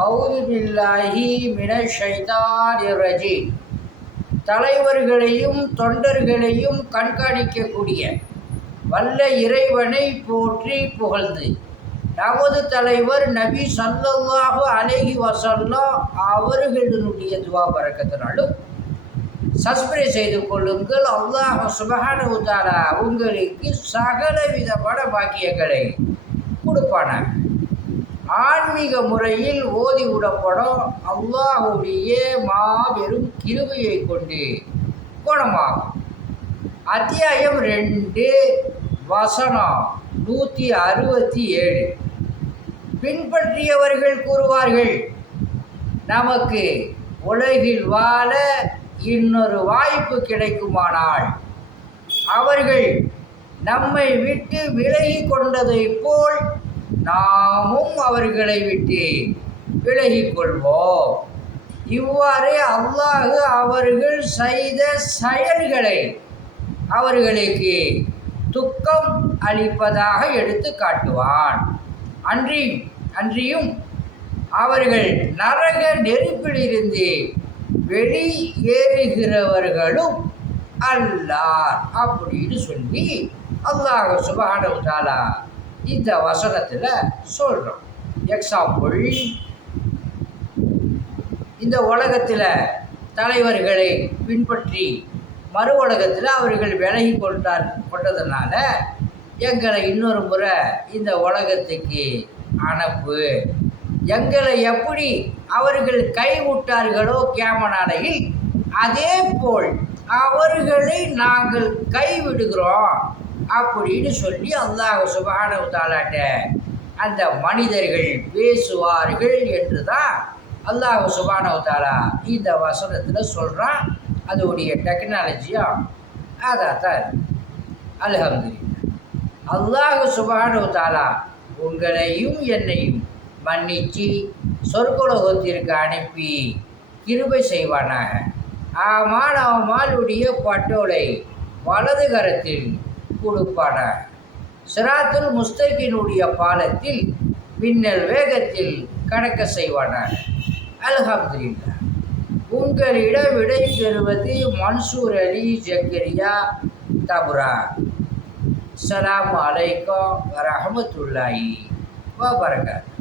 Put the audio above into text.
அவுது பில்லாஹி மினஷ் ஷைத்தானிர் ரஜீம். தலைவர்களையும் தொண்டர்களையும் கண்காணிக்கக்கூடிய வல்ல இறைவனை போற்றி புகழ்ந்து நமது தலைவர் நபி ஸல்லல்லாஹு அலைஹி வஸல்லம் அவர்களுடைய துவா பரக்கத்தினாலும் சப்ஸ்கிரைப் செய்து கொள்ளுங்கள். அல்லாஹ் சுப்ஹானஹு வ தஆலா உங்களுக்கு சகல விதமான பாக்கியங்களை கொடுப்பானாக. ஆன்மீக முறையில் ஓதி விடப்படும் அல்லாஹுடைய மாபெரும் கிருபையை கொண்டு குணமாகும். அத்தியாயம் 2 வசனம் 167. பின்பற்றியவர்கள் கூறுவார்கள், நமக்கு உலகில் வாழ இன்னொரு வாய்ப்பு கிடைக்குமானால் அவர்கள் நம்மை விட்டு விலகி கொண்டதை போல் நாமும் அவர்களை விட்டு விலகிக் கொள்வோம். இவ்வாறு அல்லாஹ் அவர்கள் செய்த செயல்களை அவர்களுக்கு துக்கம் அளிப்பதாக எடுத்து காட்டுவான். அன்றியும் அவர்கள் நரக நெருப்பிலிருந்து வெளியேறுகிறவர்களும் அல்லார் அப்படின்னு சொல்லி அல்லாஹ் சுப்ஹானஹு வ தஆலா இந்த வசனத்தில் சொல்கிறோம். எக்ஸாம்பிள், இந்த உலகத்தில் தலைவர்களை பின்பற்றி மறு உலகத்தில் அவர்கள் விலகி கொண்டதுனால எங்களை இன்னொரு முறை இந்த உலகத்துக்கு அனுப்பு. எங்களை எப்படி அவர்கள் கைவிட்டார்களோ கியாமனாலையில், அதே போல் அவர்களை நாங்கள் கைவிடுகிறோம் அப்படின்னு சொல்லி அல்லாஹ் சுப்ஹானஹு வ தஆலாட்ட அந்த மனிதர்கள் பேசுவார்கள் என்று தான் அல்லாஹ் சுப்ஹானஹு வ தஆலா இந்த வசனத்தில் சொல்கிறான். அதோடைய டெக்னாலஜியாக அதான் தான். அல்ஹம்துலில்லாஹ். அல்லாஹ் சுப்ஹானஹு வ தஆலா உங்களையும் என்னையும் மன்னிச்சு சொர்க்கலோகத்திற்கு அனுப்பி கிருபை செய்வானாக. அவமானுடைய பட்டோலை வலது கரத்தில் கொடுப்பானாக. சிராத்துல் முஸ்தகீனுடைய பாலத்தில் மின்னல் வேகத்தில் கடக்க செய்வானாக. அல்ஹம்துலில்லாஹ். உங்களிடம் விடை பெறுவது மன்சூர் அலி ஜக்கரியா தபுரா. அஸ்ஸலாமு அலைக்கும் வரஹ்மத்துல்லாஹி வபரகாத்துஹு.